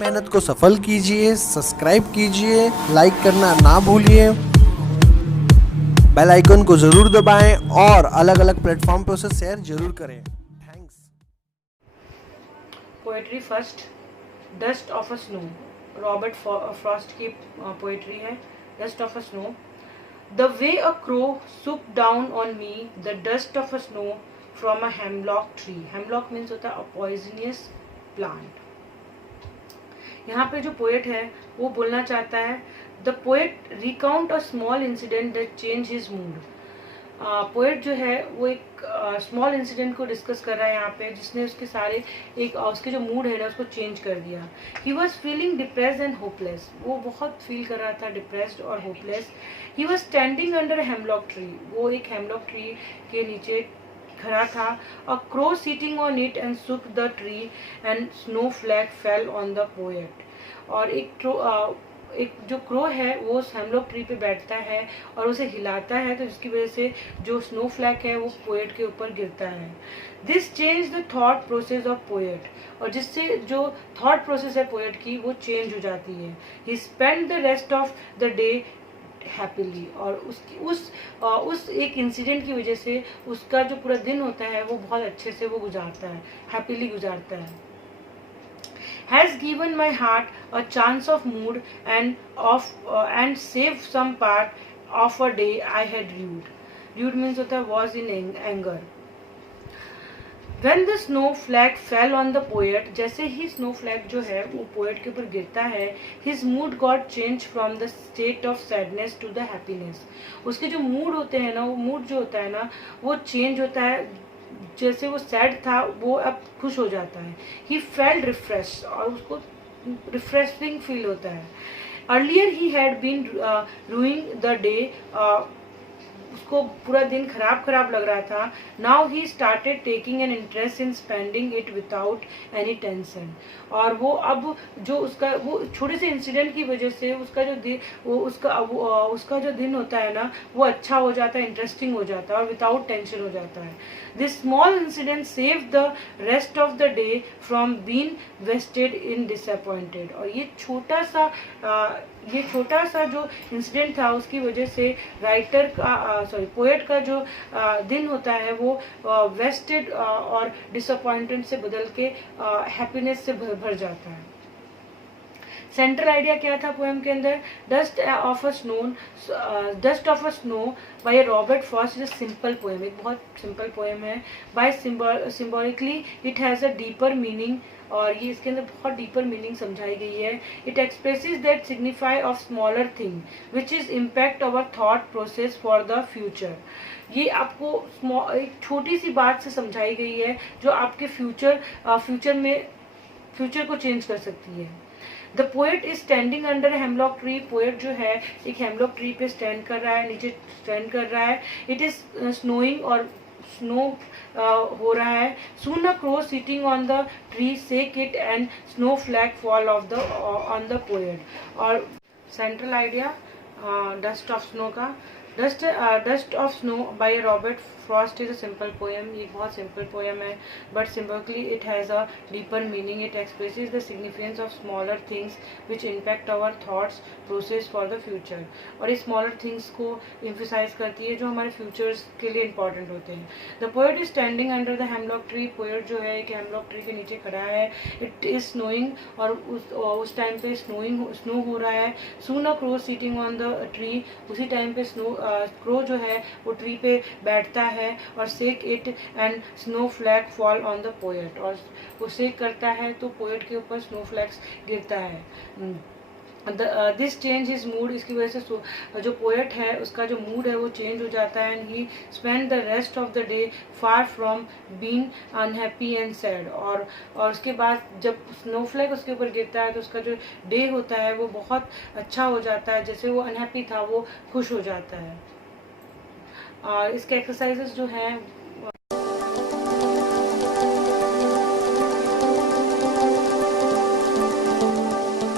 मेहनत को सफल कीजिए, सब्सक्राइब कीजिए, लाइक करना ना भूलिए, बेल आइकन को जरूर दबाएं और अलग अलग प्लेटफॉर्म पर उसे शेयर जरूर करें। Thanks. Poetry first, dust of a snow. Robert Frost की पोएट्री है, dust of a snow. The way a crow swooped down on me, the dust of a snow from a hemlock tree. Hemlock means होता है अ poisonous plant. यहाँ पे जो poet है वो बोलना चाहता है, the poet recount a small incident that change his mood. Poet जो है वो एक स्मॉल इंसिडेंट को डिस्कस कर रहा है यहाँ पे, जिसने उसके सारे उसके जो मूड है ना उसको चेंज कर दिया। He was feeling depressed and hopeless. वो बहुत फील कर रहा था डिप्रेस्ड और hopeless. He was standing under hemlock tree. वो एक हेमलॉक ट्री के नीचे खड़ा था। A crow sitting on it and shook the tree and snow flag fell on the poet. और एक जो क्रो है वो उस हेमलॉक ट्री पे बैठता है और उसे हिलाता है, तो जिसकी वजह से जो स्नो फ्लैग है वो पोएट के ऊपर गिरता है। This change the thought process of poet. और जिससे जो थॉट प्रोसेस है पोएट की वो चेंज हो जाती है। He spend the rest of the day happily. और उस एक इंसिडेंट की वजह से उसका जो पूरा दिन होता है वो बहुत अच्छे से वो गुजारता है, हैप्पीली गुजारता है। Has given my heart a chance of mood and save some part of a day I had rued. Rude means होता है was in anger. When the snow flag fell on the poet, जैसे ही snow flag जो है वो poet के ऊपर गिरता है, his mood got changed from the state of sadness to the happiness. उसके जो mood होते हैं ना, वो mood जो होता है ना वो change होता है। जैसे वो सैड था वो अब खुश हो जाता है। ही फेल्ट रिफ्रेश, और उसको रिफ्रेशिंग फील होता है। अर्लियर ही had been ruing the day. उसको पूरा दिन खराब खराब लग रहा था। नाउ ही started taking an interest in spending it without any tension. और वो अब जो उसका वो छोटे से इंसिडेंट की वजह से उसका जो दिन उसका जो दिन होता है ना वो अच्छा हो जाता है, इंटरेस्टिंग हो जाता है और विदाउट टेंशन हो जाता है। This small incident save the rest of the day from being wasted in disappointed. और ये छोटा सा जो इंसिडेंट था उसकी वजह से राइटर का पोएट का जो दिन होता है वो वेस्टेड और डिसअपॉइंटेड से बदल के हैप्पीनेस से भर जाता है। सेंट्रल आइडिया क्या था पोएम के अंदर? Dust of a snow by Robert Frost is a simple poem. एक बहुत सिंपल पोएम है। By symbolically it has a deeper meaning. और ये इसके अंदर बहुत डीपर मीनिंग समझाई गई है। It expresses that signify of smaller thing which is impact our thought process for the future. ये आपको एक छोटी सी बात से समझाई गई है जो आपके फ्यूचर को चेंज कर सकती है। The poet is standing under hemlock tree. Poet जो है एक हेमलॉक ट्री पे स्टैंड कर रहा है, नीचे स्टैंड कर रहा है। इट इज स्नोइंग और स्नो हो रहा है। Soon a crow sitting on the tree shake it and snow flake fall off the on the poet. और central idea dust of snow का, dust of snow by Robert Frost is a simple poem. ये बहुत simple poem है but symbolically it has a deeper meaning. It expresses the significance of smaller things which impact our thoughts process for the future. और इस smaller things को emphasise करती है जो हमारे फ्यूचर्स के लिए इंपॉर्टेंट होते हैं। The poet is standing under the hemlock tree. Poet जो है एक हेमलॉक ट्री के नीचे खड़ा है। इट इज स्नोइंग और उस टाइम पे स्नो हो रहा है। Soon a crow sitting on the tree. उसी टाइम पे क्रो जो है वो ट्री पे बैठता है और shake it and snow flake fall on the poet. और वो सेक करता है तो पोएट के ऊपर स्नो फ्लैग्स गिरता है। This change his mood. इसकी वजह से जो पोएट है उसका जो मूड है वो चेंज हो जाता है। And he spend the rest of the day far from being unhappy and sad. और उसके बाद जब स्नोफ्लैक उसके ऊपर गिरता है तो उसका जो डे होता है वो बहुत अच्छा हो जाता है। जैसे वो अनहैप्पी था वो खुश हो जाता है। और इसके एक्सरसाइजेस जो हैं